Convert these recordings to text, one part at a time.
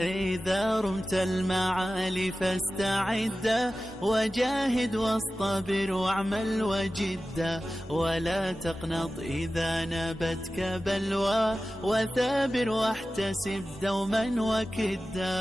إذا رمت المعالي فاستعد وجاهد واصطبر واعمل وجد، ولا تقنط إذا نابتك بلوى، وثابر واحتسب دوما وكدا.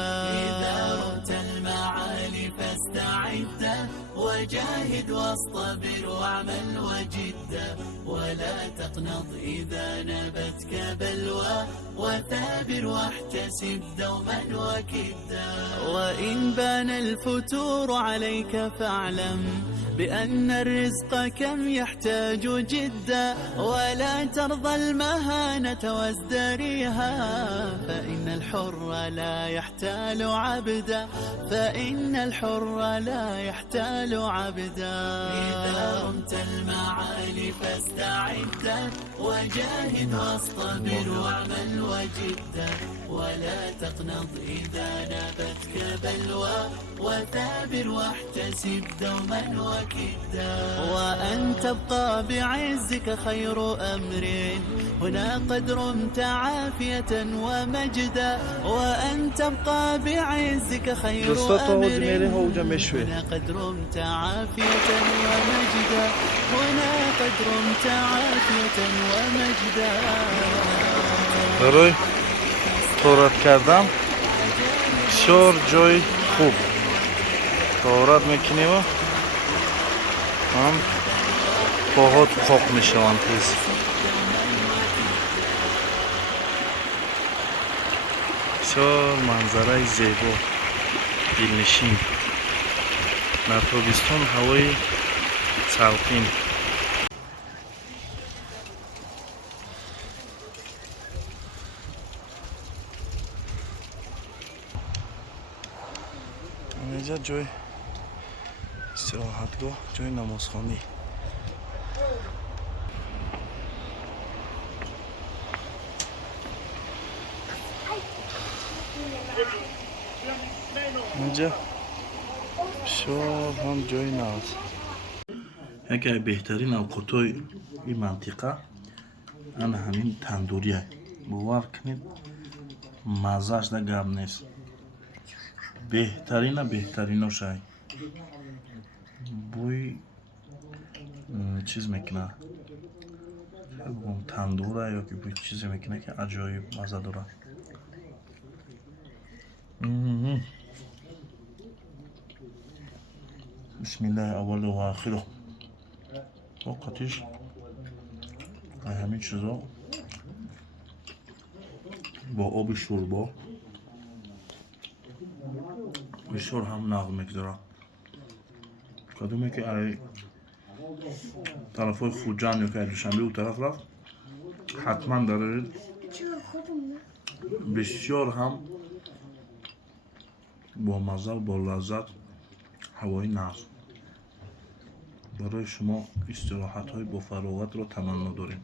إذا رمت المعالي فاستعد وجاهد واصطبر واعمل وجد، ولا تقنط إذا نابتك بلوى، وثابر واحتسب دوما وكدا. وإن بان الفتور عليك فاعلم بأن الرزق كم يحتاج جدا، ولا ترضى المهانة وازدريها، فإن الحر لا يحتال عبدا، فإن الحر لا يحتال عبدا. إذا رمت المعالي فاستعد وجاهد واصطبر واعمل وجد، ولا تقنط إذا نابتك بلوى، وثابر واحتسب دوما وكدا. وأن تبقى بعزك خير أمر، هنا قد رمت عافية ومجدا. وأن تبقى بعزك خير أمر، هنا قد رمت عافية ومجدا، هنا قد رمت عافية ومجدا. روی تورات کردم بسیار جای خوب تورات میکنیم و هم باهات خوق میشوند تیز. بسیار منظره زیبا دلنشین. در تابستان هوای سلقین. اینجا جای استراحتگاه، جای نمازخوانی. اینجا بسیار هم جای نماز. یکی از بهترین اوقات‌های این منطقه آن همین تندوریه. باور کنید مزه‌اش در گپ نیست. بهترینش ای بوی چیز میکنه، بگم تندوره یا که بوی چیزی میکنه که عجایب مزه داره. بسم الله اول و آخر. وقتش همین چیزا با آب شوربا بسیار هم نغمه داره. کدومه که ای طرف های خوجان یا که دوشنبه او طرف رفت حتما دارید. بسیار هم با مزه و با لذت هوای نغز. برای شما استراحت های با فراغت را تمنا داریم.